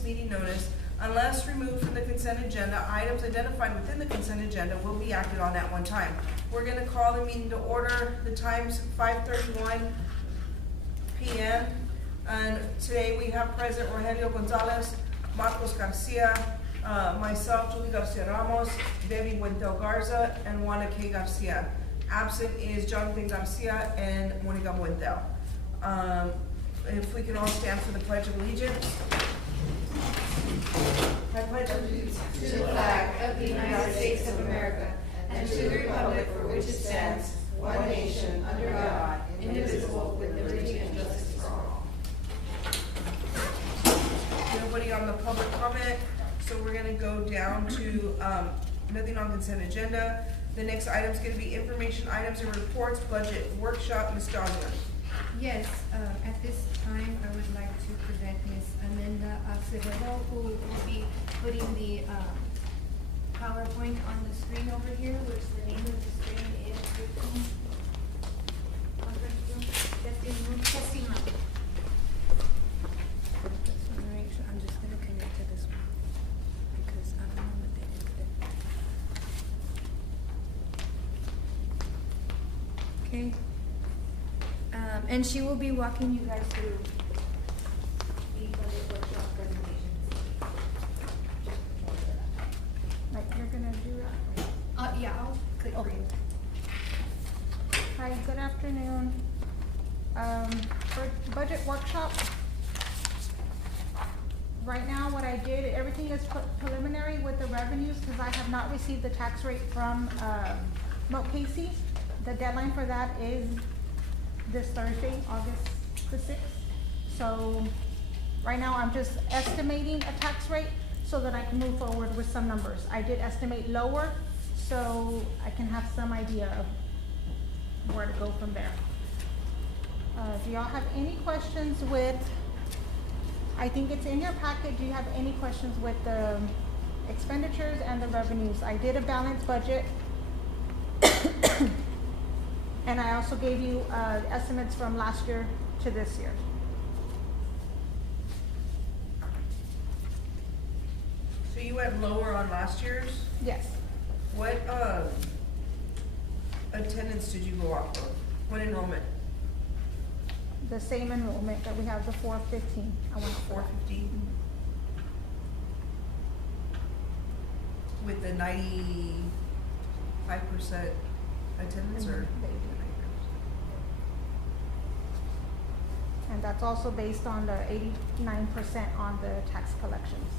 this meeting notice. Unless removed from the consent agenda, items identified within the consent agenda will be acted on at one time. We're gonna call the meeting to order. The time's 5:31 p.m. And today we have present Rogelio Gonzalez, Marcos Garcia, myself, Julie Garcia Ramos, Debbie Buentel Garza, and Juana K. Garcia. Absent is Jonathan Garcia and Monica Buentel. If we can all stand for the Pledge of Allegiance. I pledge allegiance To the flag of the United States of America and to the republic for which it stands, one nation, under God, indivisible, with liberty and justice for all. Nobody on the public comment, so we're gonna go down to, nothing on consent agenda. The next item's gonna be information items and reports, budget workshop, Ms. Dawson. Yes, at this time, I would like to present Ms. Amanda Acevedo, who will be putting the PowerPoint on the screen over here, which the name of the screen is Testing Room. Just wanna make sure, I'm just gonna connect to this one, because I don't know what they did with it. Okay. And she will be walking you guys through the budget workshop presentations. Like you're gonna do that? Yeah, I'll click for you. Hi, good afternoon. For budget workshop, right now what I did, everything is preliminary with the revenues because I have not received the tax rate from, Moat Casey. The deadline for that is this Thursday, August the 6th. So right now I'm just estimating a tax rate so that I can move forward with some numbers. I did estimate lower, so I can have some idea of where to go from there. Do y'all have any questions with, I think it's in your packet, do you have any questions with the expenditures and the revenues? I did a balanced budget. And I also gave you estimates from last year to this year. So you went lower on last year's? Yes, What, attendance did you go off of? What enrollment? the same enrollment that we have, the 415. I went 450? With the 95% attendance or? And that's also based on the 89% on the tax collections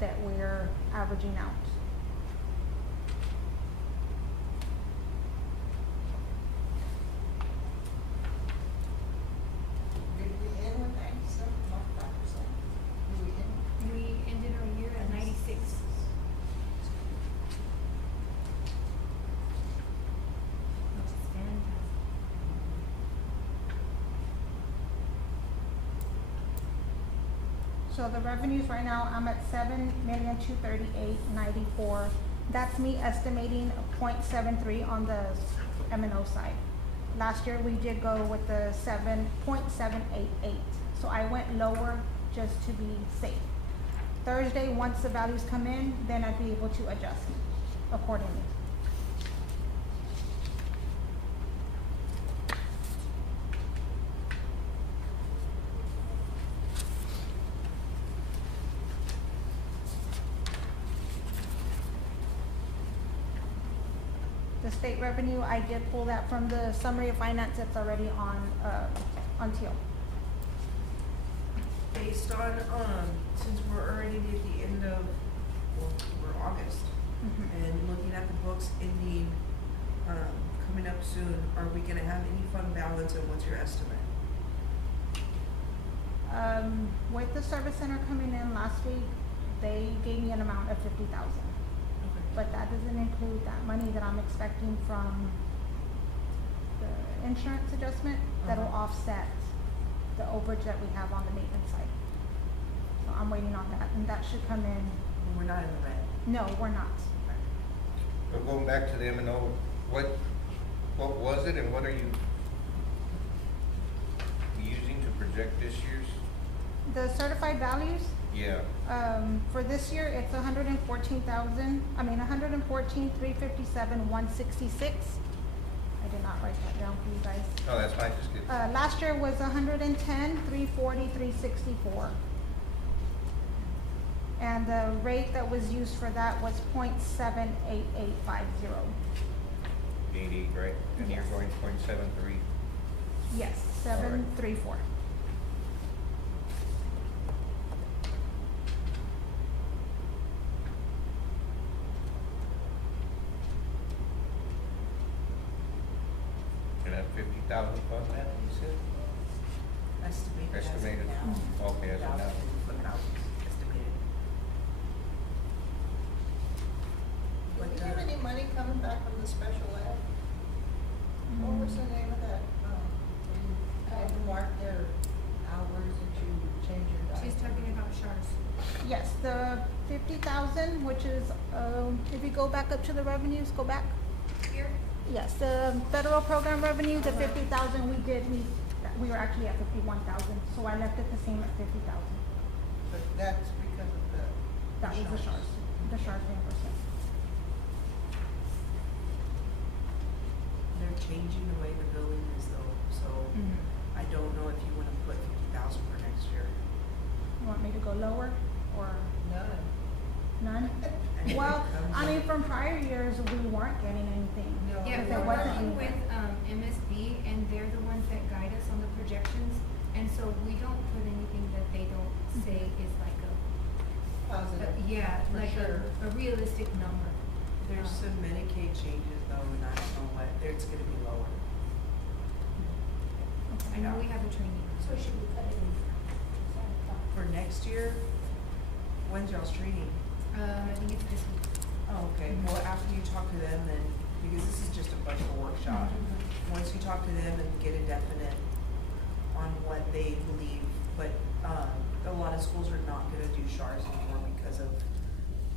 that we're averaging out. Did we end with 97.5%? Did we end? We ended our year at 96. Which is fantastic. So the revenues right now, I'm at 7,238,094. That's me estimating a 0.73 on the M&O side. Last year, we did go with the 7.788. So I went lower just to be safe. Thursday, once the values come in, then I'd be able to adjust accordingly. The state revenue, I did pull that from the summary of finance that's already on teal. Based on, since we're already at the end of, well, we're August, and looking at the books ending, coming up soon, are we gonna have any fund balance and what's your estimate? With the service center coming in last week, they gave me an amount of 50,000. But that doesn't include that money that I'm expecting from the insurance adjustment that'll offset the overage that we have on the maintenance side. So I'm waiting on that, and that should come in. We're not in the red. No, we're not. But going back to the M&O, what was it and what are you using to project this year's? The certified values, Yeah, For this year, it's 114,357,166. I did not write that down for you guys. no, that's fine, just get, Last year was 110,340,364. And the rate that was used for that was 0.78850. 80, right? And you're Yes. going 0.73. Yes, 734. And that 50,000 fund, that you said? Estimated as of Estimated. now. Okay, as of now. Put it out, estimated. Do But, we have any money coming back from the special ed? What was the name of that, you had to mark their hours that you change your diet? She's talking about SHARS. Yes, the 50,000, which is, if you go back up to the revenues, go back. Here? Yes, the federal program revenue, the 50,000, we were actually at 51,000, so I left it the same at 50,000. But that's because of the. That was the SHARS, reimbursement. They're changing the way the billing is though, so I don't know if you wanna put 50,000 for next year. You want me to go lower or None. none? And Well, it comes I mean, in- from prior years, we weren't getting anything. No. Yeah, Because there we're wasn't working anything. with, MSD, and they're the ones that guide us on the projections, and so we don't put anything that they don't say is like Positive. yeah, For like sure. a realistic number. There's some Medicaid changes though, and I don't know what, it's gonna be lower. I know we have a training. So should we cut it in? For next year, when's y'all's training? I think it's this week. Oh, okay, well, after you talk to them then, because this is just a budget workshop. Once you talk to them and get a definite on what they believe, but, a lot of schools are not gonna do SHARs anymore because of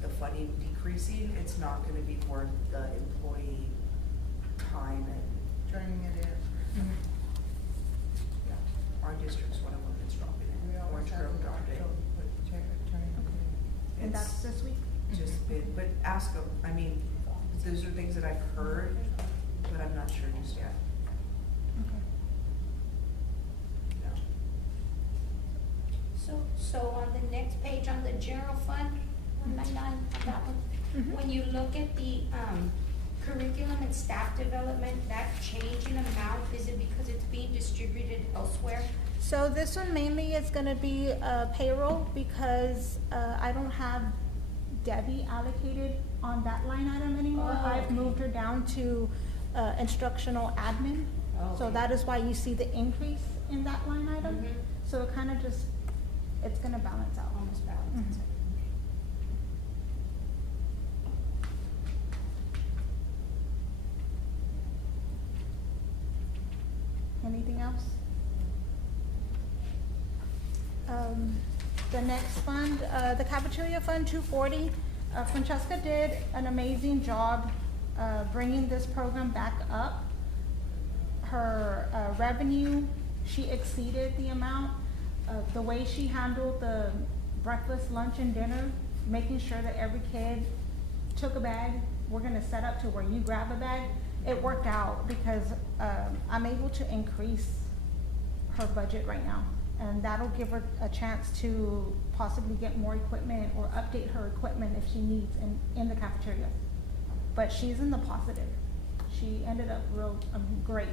the funding decreasing. It's not gonna be worth the employee time and, Turning it in. yeah, our district's one of them that's dropping We it. always Orange have Grove to dropped it. turning it in. And that's It's this week? just been, but ask them, I mean, those are things that I've heard, but I'm not sure just yet. Okay. No. So on the next page, on the general fund, 199, on that one, Mhm. when you look at the, curriculum and staff development, that change in amount, is it because it's being distributed elsewhere? So this one mainly is gonna be payroll because I don't have Debbie allocated on that line item anymore. Oh, I've okay. moved her down to instructional admin. So Okay. that is why you see the increase in that line item. Mhm. So it kind of just, it's gonna balance out. Almost balances it. Anything else? The next fund, the cafeteria fund, 240. Francesca did an amazing job, bringing this program back up. Her, revenue, she exceeded the amount. The way she handled the breakfast, lunch, and dinner, making sure that every kid took a bag. We're gonna set up to where you grab a bag. It worked out because, I'm able to increase her budget right now. And that'll give her a chance to possibly get more equipment or update her equipment if she needs in the cafeteria. But she's in the positive. She ended up real, great.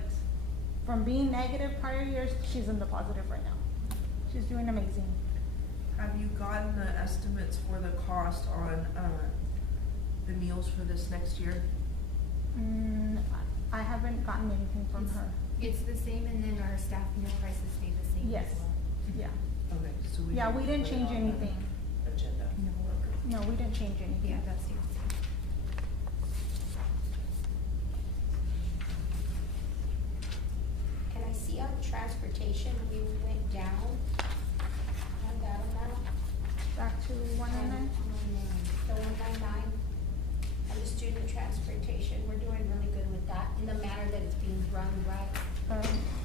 From being negative prior years, she's in the positive right now. She's doing amazing. Have you gotten the estimates for the cost on, the meals for this next year? I haven't gotten anything from her. It's the same, and then our staff meal prices stay the same Yes, as well. yeah. Okay, so we. Yeah, we didn't put it change on the anything. Agenda. No. No, we didn't change anything. Yeah, that's the same. Can I see on transportation, we went down on that amount? Back to 109? The 199, and the student transportation, we're doing really good with that, in the manner that it's being run right,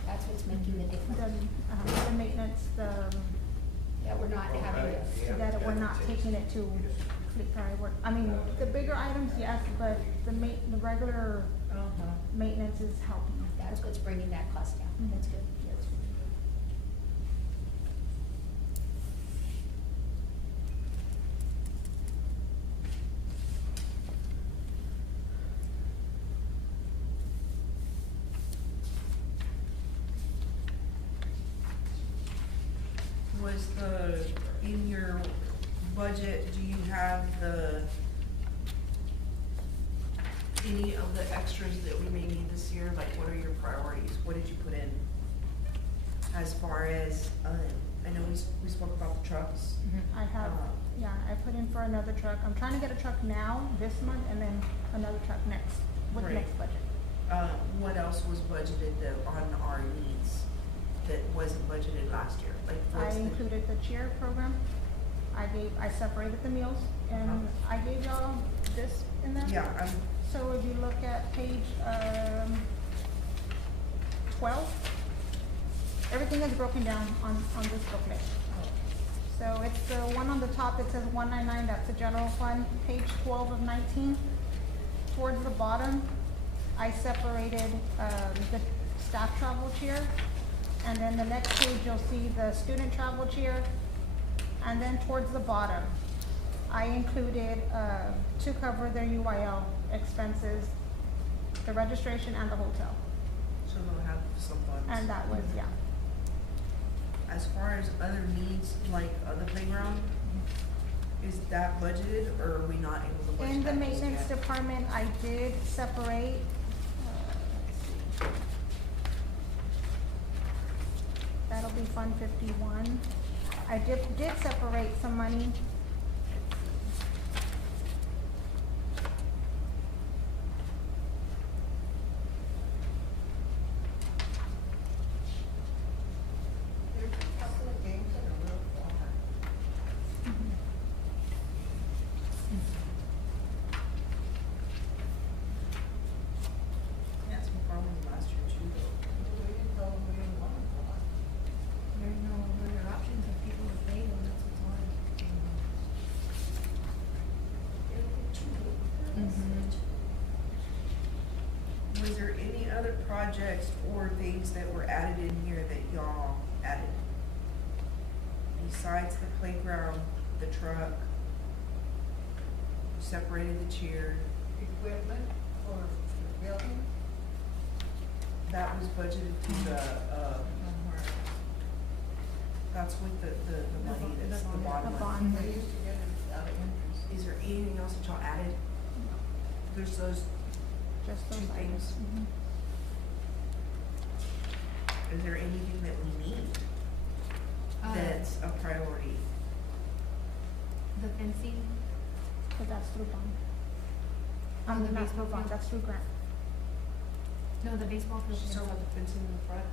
that's what's making the difference. The maintenance, the That we're not having it. that we're not taking it to fleet priority. I mean, the bigger items, yes, but the regular maintenance is helping. That's what's bringing that cost down. Mhm. That's good. Yes. Was in your budget, do you have any of the extras that we may need this year? Like, what are your priorities? What did you put in? As far as, I know we spoke about the trucks. I have, yeah, I put in for another truck. I'm trying to get a truck now, this month, and then another truck next, with Right. next budget. What else was budgeted on our needs that wasn't budgeted last year? Like, I what's the? included the cheer program. I separated the meals, and I gave y'all this in there. Yeah, So if you look at page, 12, everything is broken down on this booklet. So it's the one on the top that says 199, that's the general fund, page 12 of 19. Towards the bottom, I separated, the staff travel cheer. And then the next page, you'll see the student travel cheer. And then towards the bottom, I included, to cover their UIL expenses, the registration and the hotel. so they'll have some funds. And that was, yeah. As far as other needs, like the playground, is that budgeted, or are we not able to budget In the that just maintenance yet? department, I did separate, let's see. That'll be Fund 51. I did separate some money. There's a couple of games that are real fun. Yeah, some problems last year too, though. We didn't know we didn't want to go on. There's no other options if people would pay them, that's what's on. Was there any other projects or things that were added in here that y'all added? Besides the playground, the truck, separated the cheer, Equipment for the building. that was budgeted through the, that's with the money, that's the bond The money. bond. They used to get it out of interest. Is there anything else that y'all added? There's those, Just those Two items. things. Mhm. is there anything that we need that's a priority? The fencing, But that's through bond. Oh, the Not baseball through bond, field? that's through grant. no, the baseball field. She's talking about the fencing in the front?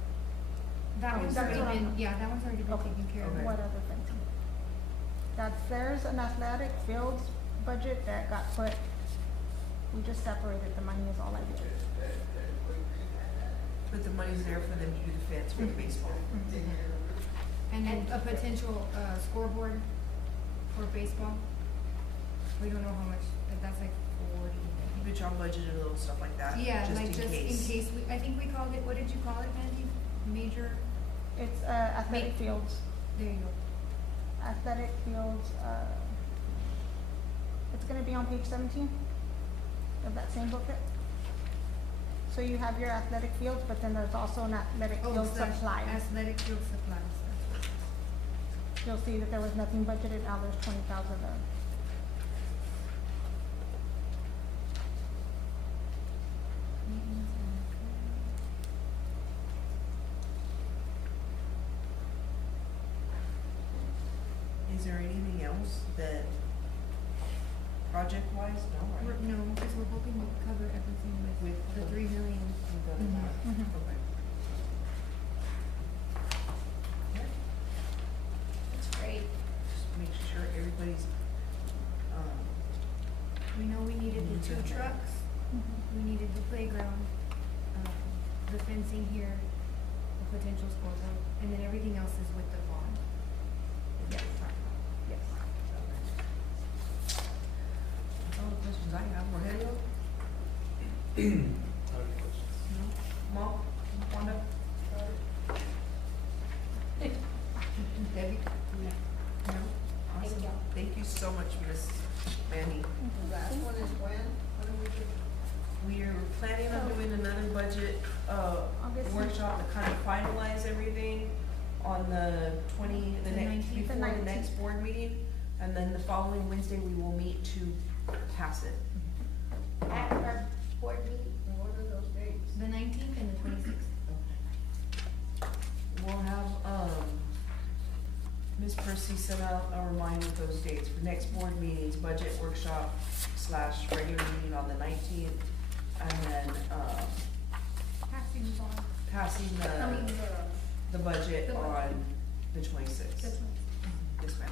That Oh, one's that's already what I'm- been, yeah, that one's already been Okay. taken care of. Okay. What other fencing? There's an athletic fields budget that got put, we just separated the money is all I did. But the money's there for them to do the fence with the baseball. And then a potential, scoreboard for baseball. We don't know how much, but that's like 40. But y'all budgeted a little stuff like that, Yeah, just like in just case. in case, I think we called it, what did you call it, Mandy? Major, It's, athletic Ma- fields, there you go. athletic fields, it's gonna be on page 17 of that same booklet. So you have your athletic fields, but then there's also an athletic Oh, field it's the supply. athletic field supplies, that's what it is. You'll see that there was nothing budgeted, now there's 20,000 there. Maintenance and Is there anything else that, project-wise, no, We're- right? No, because we're hoping to cover everything with the 3 million. We've done that. Mhm. Okay. Yeah, That's great. just make sure everybody's, We know we needed the Needs 2 are met. trucks, Mhm. we needed the playground, the fencing here, the potential scoreboard, and then everything else is with the bond. Yes. Yes. That's all the questions I have. Rogelio? No? Mom? Wanda? Debbie? No? Awesome. Thank you so much, Miss Manny. The last one is when? When we should, We're planning on doing another budget, August. workshop to kind of finalize everything on the The 19th. before the 19th. next board meeting. And then the following Wednesday, we will meet to pass it. At our board meeting. and what are those dates? The 19th and the 26th. We'll have, Ms. Percy send out a reminder of those dates for next board meetings, budget workshop / regular meeting on the 19th. And then, Passing bond. passing I mean, the budget the budget. on the 26th. That's one. Yes, ma'am.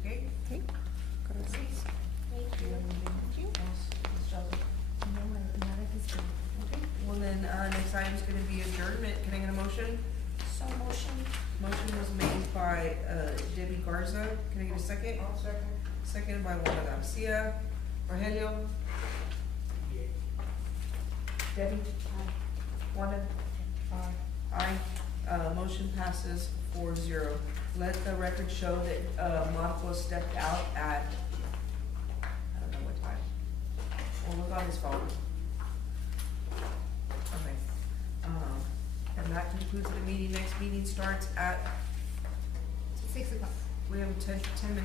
Okay? Thank Do you have anything else, Ms. Chelsea? No, not at this time. Okay, well then, next item is gonna be adjournment. Can I get a motion? So motion. Motion was made by, Debbie Garza. Can I get a second? I'll second. Second by Wanda Garcia. Rogelio? Debbie? Wanda? Aye. Motion passes 4-0. Let the record show that, Monaco stepped out at, I don't know what time. Well, look on his phone. Okay. And that concludes the meeting. Next meeting starts at, 6 o'clock. we have a 10 minute